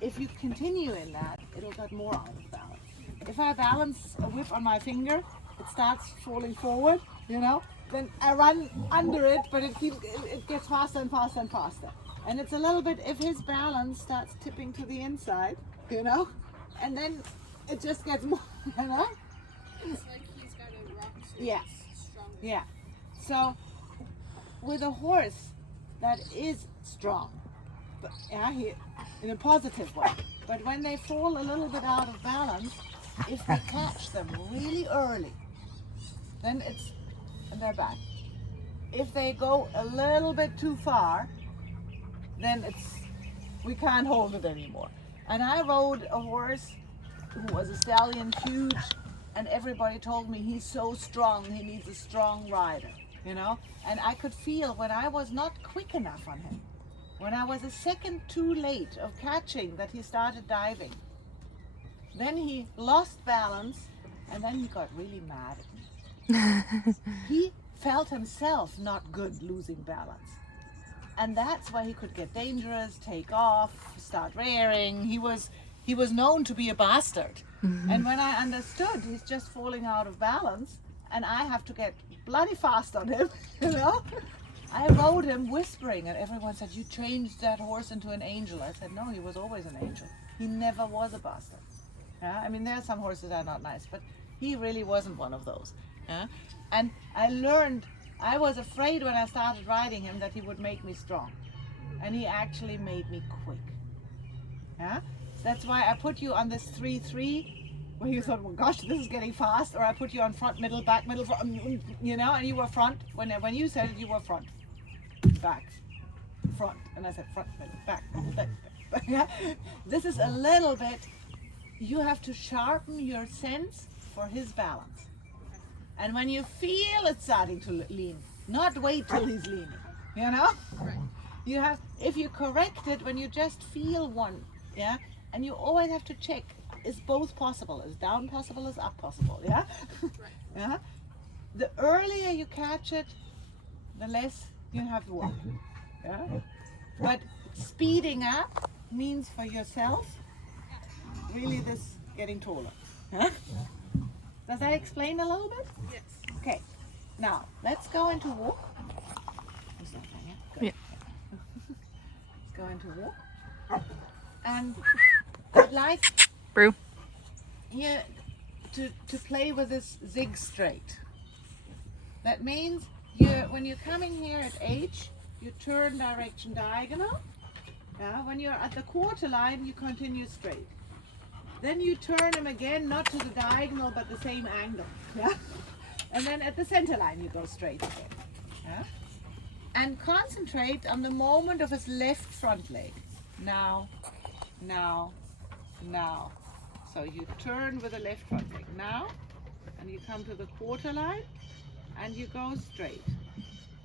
if you continue in that, it'll get more out of balance. If I balance a whip on my finger, it starts falling forward, you know, then I run under it, but it gets faster and faster and faster. And it's a little bit, if his balance starts tipping to the inside, you know, and then it just gets more, you know. It's like he's got a rock, so Yeah. he's stronger. Yeah. So with a horse that is strong, but yeah, in a positive way. But when they fall a little bit out of balance, if we catch them really early, then they're back. If they go a little bit too far, then we can't hold it anymore. And I rode a horse who was a stallion, huge, and everybody told me he's so strong, he needs a strong rider, you know. And I could feel when I was not quick enough on him, when I was a second too late of catching, that he started diving. Then he lost balance, and then he got really mad at me. He felt himself not good losing balance. And that's why he could get dangerous, take off, start rearing. He was known to be a bastard. And when I understood he's just falling out of balance and I have to get bloody fast on him, you know, I rode him whispering, and everyone said, "You changed that horse into an angel." I said, "No, he was always an angel. He never was a bastard." Yeah? I mean, there are some horses that are not nice, but he really wasn't one of those. Yeah? And I learned, I was afraid when I started riding him that he would make me strong. And he actually made me quick. Yeah? That's why I put you on this 3-3, where you thought, well, gosh, this is getting fast. Or I put you on front, middle, back, middle, front, you know, and you were front. When you said it, you were front, back, front. And I said front, middle, back, back, back. Yeah? This is a little bit, you have to sharpen your sense for his balance. And when you feel it starting to lean, not wait till he's leaning, you know? Right. You have, if you correct it when you just feel one, yeah? And you always have to check, is both possible? Is down possible? Is up possible? Yeah? Right. Yeah? The earlier you catch it, the less you have to work. Yeah? But speeding up means for yourself, really this getting taller. Huh? Does that explain a little bit? Yes. Okay. Now, let's go into walk. Is that fine, yeah? Good. Yeah. Let's go into walk. And I'd like Brew. you to play with this zig straight. That means when you're coming here at H, you turn direction diagonal. Yeah? When you're at the quarter line, you continue straight. Then you turn them again, not to the diagonal, but the same angle. Yeah? And then at the center line, you go straight again. Yeah? And concentrate on the moment of his left front leg. Now, now, now. So you turn with the left front leg. Now, and you come to the quarter line, and you go straight.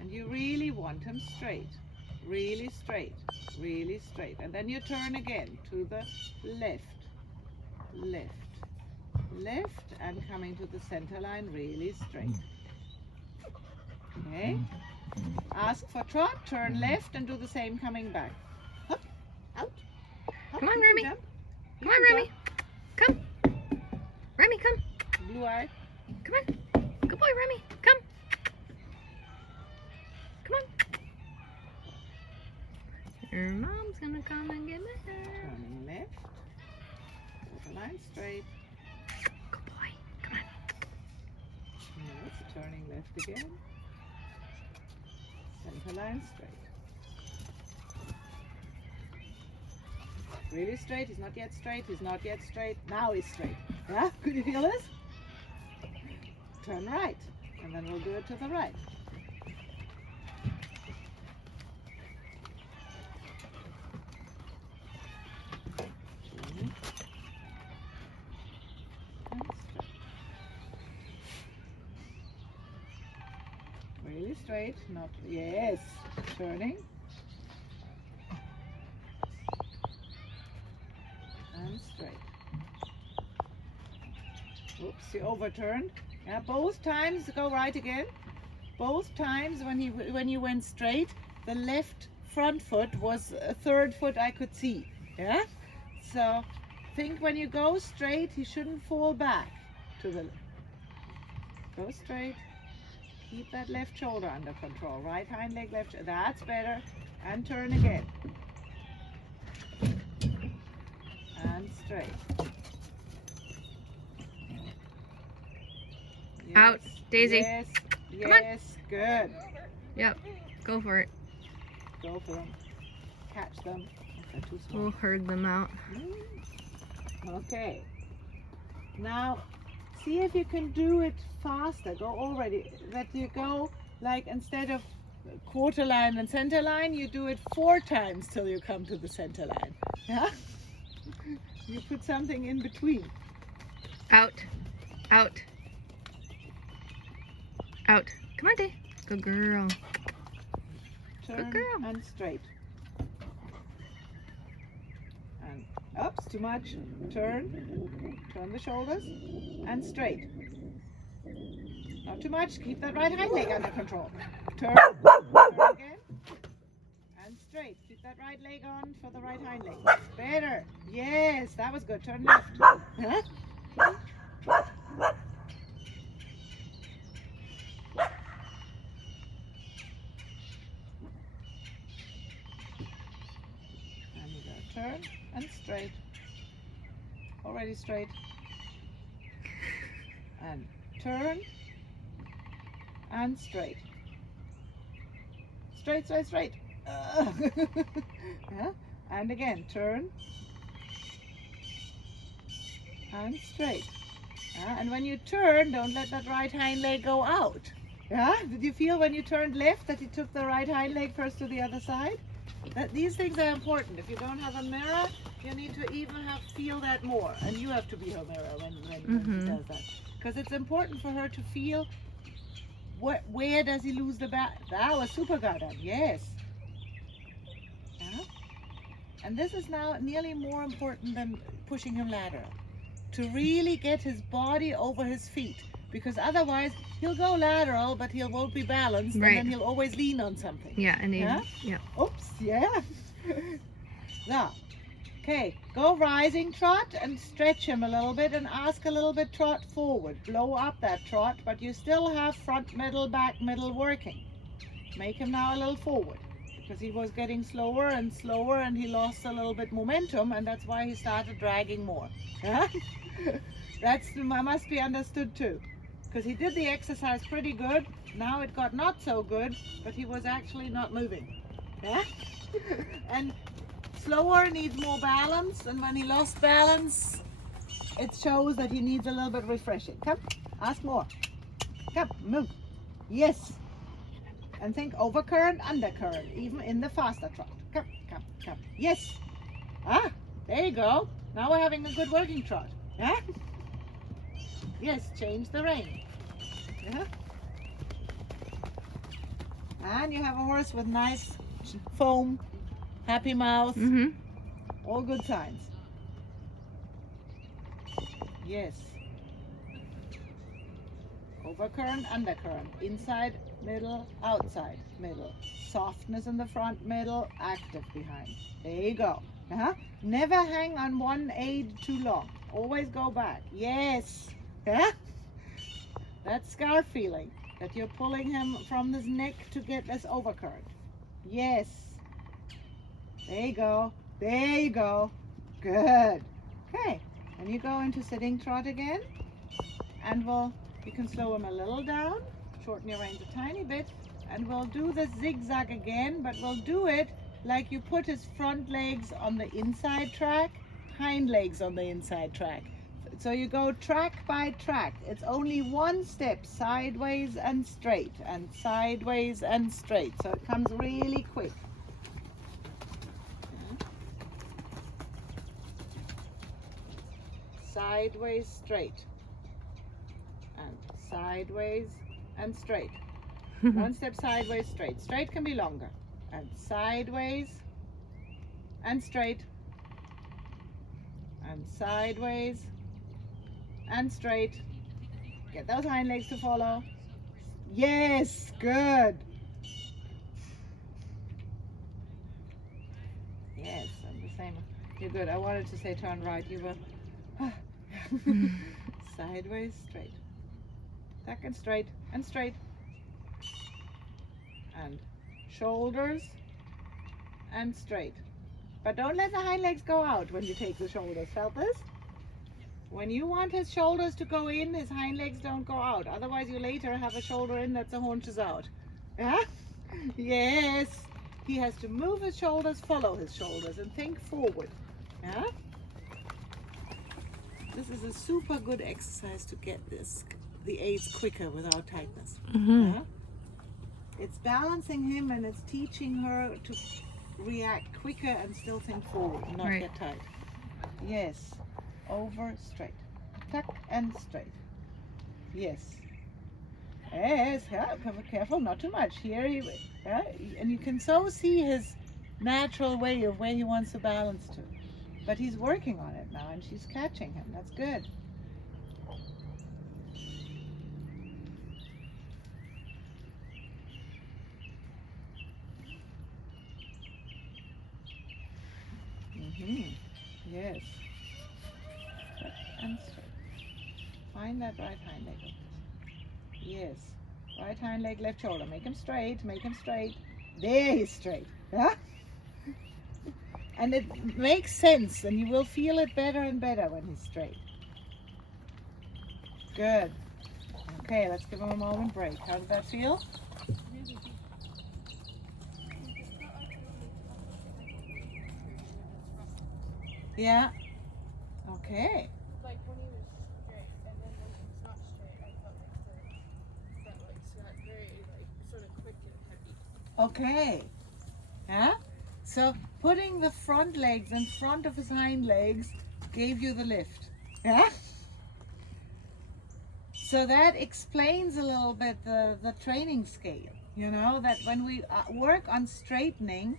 And you really want him straight. Really straight. Really straight. And then you turn again to the left. Left, left, and coming to the center line really straight. Okay, ask for trot, turn left and do the same coming back. Up, out. Up, Come on, you can Remy. jump. You Come on, can Remy. Come. Remy, come. jump. Blue eye. Come on. Good boy, Remy. Come. Come on. Your mom's gonna come and get me. Turning left. Quarter line straight. Good boy. Come on. Yes, turning left again. Center line straight. Really straight. He's not yet straight. He's not yet straight. Now he's straight. Yeah? Could you feel this? Turn right. And then we'll do it to the right. Turning. And straight. Really straight. Not, yes. Turning. And straight. Oops, you overturned. Yeah, both times go right again. Both times when you went straight, the left front foot was a third foot I could see. Yeah. So think when you go straight, he shouldn't fall back to the. Go straight. Keep that left shoulder under control. Right hind leg, left. That's better. And turn again. And straight. Yes, Out, Daisy. Yes. Come on. Yes. Good. Yep. Go for it. Go for them. Catch them. They're too small. We'll herd them out. Okay. Now, see if you can do it faster. Go already. That you go like instead of quarter line and center line, you do it 4 times till you come to the center line. Yeah? You put something in between. Out. Out. Out. Come on, Day. Good girl. Turn girl. and straight. And oops, too much. Turn. Turn the shoulders and straight. Not too much. Keep that right hind leg under control. Turn. Turn again. And straight. Keep that right leg on for the right hind leg. Better. Yes, that was good. Turn left. Huh? And you go turn and straight. Already straight. And turn and straight. Straight, straight, straight. Yeah. And again, turn and straight. And when you turn, don't let that right hind leg go out. Yeah? Did you feel when you turned left that you took the right hind leg first to the other side? These things are important. If you don't have a mirror, you need to even feel that more. And you have to be her mirror when she does that. Because it's important for her to feel where does he lose the back. That was super good. Yes. Yeah? And this is now nearly more important than pushing him lateral. To really get his body over his feet. Because otherwise, he'll go lateral, but he won't be balanced. Right. And then he'll always lean on something. Yeah, and Yeah? yeah. Oops, yeah. Now, okay, go rising trot and stretch him a little bit and ask a little bit trot forward. Blow up that trot, but you still have front, middle, back, middle working. Make him now a little forward because he was getting slower and slower and he lost a little bit momentum and that's why he started dragging more. Yeah? That's must be understood too. Because he did the exercise pretty good. Now it got not so good, but he was actually not moving. Yeah? And slower needs more balance, and when he lost balance, it shows that he needs a little bit refreshing. Come, ask more. Come, move. Yes. And think overcurrent, undercurrent, even in the faster trot. Come, come, come. Yes. Ah, there you go. Now we're having a good working trot. Yeah? Yes, change the rein. Yeah. And you have a horse with nice foam, happy mouth, all good signs. Yes. Overcurrent, undercurrent, inside, middle, outside, middle. Softness in the front, middle, active behind. There you go. Never hang on one aid too long. Always go back. Yes. Yeah? That scarf feeling, that you're pulling him from his neck to get this overcurrent. Yes. There you go. There you go. Good. Okay. And you go into sitting trot again. And you can slow him a little down, shorten your reins a tiny bit, and we'll do the zigzag again, but we'll do it like you put his front legs on the inside track, hind legs on the inside track. So you go track by track. It's only one step, sideways and straight, and sideways and straight. So it comes really quick. Sideways, straight, and sideways and straight. One step sideways, straight. Straight can be longer. And sideways and straight, and sideways and straight. Get those hind legs to follow. Yes, good. Yes, and the same. You're good. I wanted to say turn right. You were sideways, straight. Back and straight, and straight. And shoulders, and straight. But don't let the hind legs go out when you take the shoulders. Felt this? When you want his shoulders to go in, his hind legs don't go out. Otherwise, you later have a shoulder in that's the haunches out. Yeah? Yes. He has to move his shoulders, follow his shoulders, and think forward. Yeah? This is a super good exercise to get the aids quicker without tightness. Yeah? It's balancing him and it's teaching her to react quicker and still think forward and not get tight. Yes. Over, straight. Tuck and straight. Yes. Yes, yeah, be careful, not too much. Here, yeah, and you can so see his natural way of where he wants to balance to. But he's working on it now and she's catching him. That's good. Yes. And straight. Find that right hind leg. Yes. Right hind leg, left shoulder. Make him straight. Make him straight. There he's straight. Yeah? And it makes sense, and you will feel it better and better when he's straight. Good. Okay, let's give him a moment break. How did that feel? Yeah. Okay. Like when he was straight, and then when he's not straight, I felt like the front legs got very sort of quick and heavy. Okay. Yeah? So putting the front legs in front of his hind legs gave you the lift. Yeah? So that explains a little bit the training scale. You know, that when we work on straightening,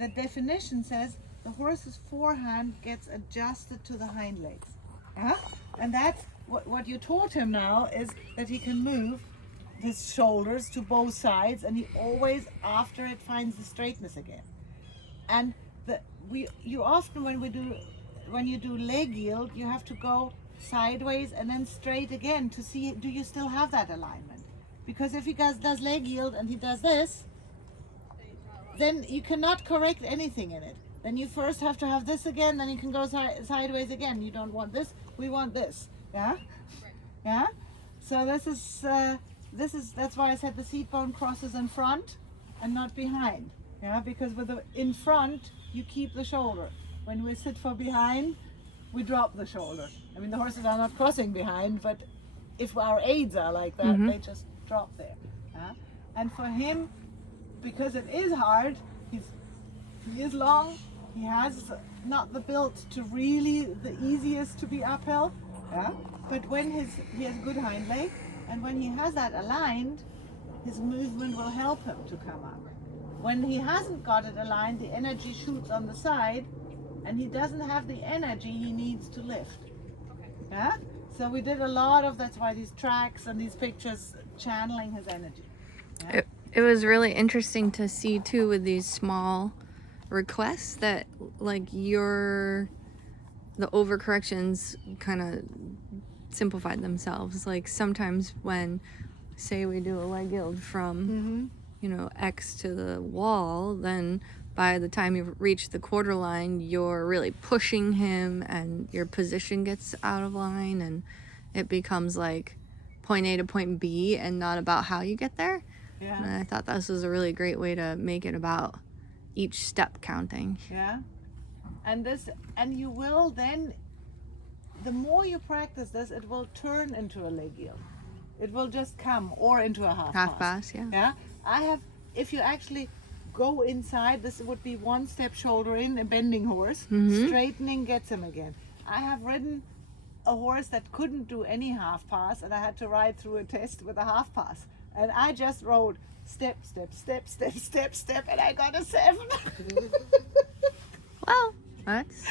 the definition says the horse's forehand gets adjusted to the hind legs. Yeah? And that's what you taught him now, is that he can move his shoulders to both sides, and he always, after it, finds the straightness again. And you often, when you do leg yield, you have to go sideways and then straight again to see, do you still have that alignment? Because if he does leg yield and he does this, then you cannot correct anything in it. Then you first have to have this again, then you can go sideways again. You don't want this, we want this. Yeah? Yeah? So that's why I said the seat bone crosses in front and not behind. Yeah, because with the in front, you keep the shoulder. When we sit for behind, we drop the shoulder. I mean, the horses are not crossing behind, but if our aids are like that, they just drop there. Yeah? And for him, because it is hard, he is long, he has not the build to really the easiest to be uphill. Yeah? But when he has good hind leg, and when he has that aligned, his movement will help him to come up. When he hasn't got it aligned, the energy shoots on the side, and he doesn't have the energy he needs to lift. Okay. Yeah? So we did a lot of, that's why these tracks and these pictures channeling his energy. Yeah? It was really interesting to see too, with these small requests, that like the overcorrections kind of simplified themselves. Like sometimes when, say, we do a leg yield from X to the wall, then by the time you reach the quarter line, you're really pushing him and your position gets out of line, and it becomes like point A to point B and not about how you get there. Yeah. And I thought this was a really great way to make it about each step counting. Yeah. And you will then, the more you practice this, it will turn into a leg yield. It will just come, or into a half pass. Yeah. Yeah. If you actually go inside, this would be one step shoulder in, a bending horse. Straightening gets him again. I have ridden a horse that couldn't do any half pass, and I had to ride through a test with a half pass. And I just rode step, step, step, step, step, step, and I got a 7. Well, that's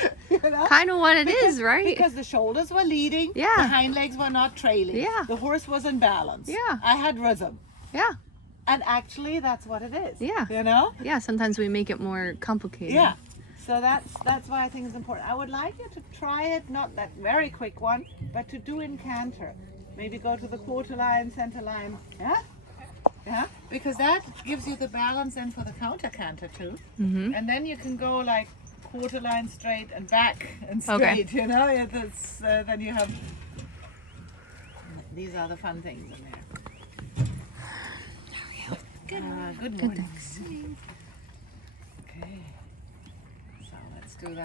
kind of what it is, right? Because the shoulders were leading, Yeah. the hind legs were not trailing. Yeah. The horse was in balance. Yeah. I had rhythm. Yeah. And actually, that's what it is. Yeah. You know? Yeah, sometimes we make it more complicated. Yeah. So that's why I think it's important. I would like you to try it, not that very quick one, but to do in canter. Maybe go to the quarter line, center line. Yeah? Yeah? Because that gives you the balance then for the counter canter too. Mm-hmm. And then you can go like quarter line straight and back and Okay. straight, you know? Then you have, these are the fun things in there. Good morning. Good, thanks.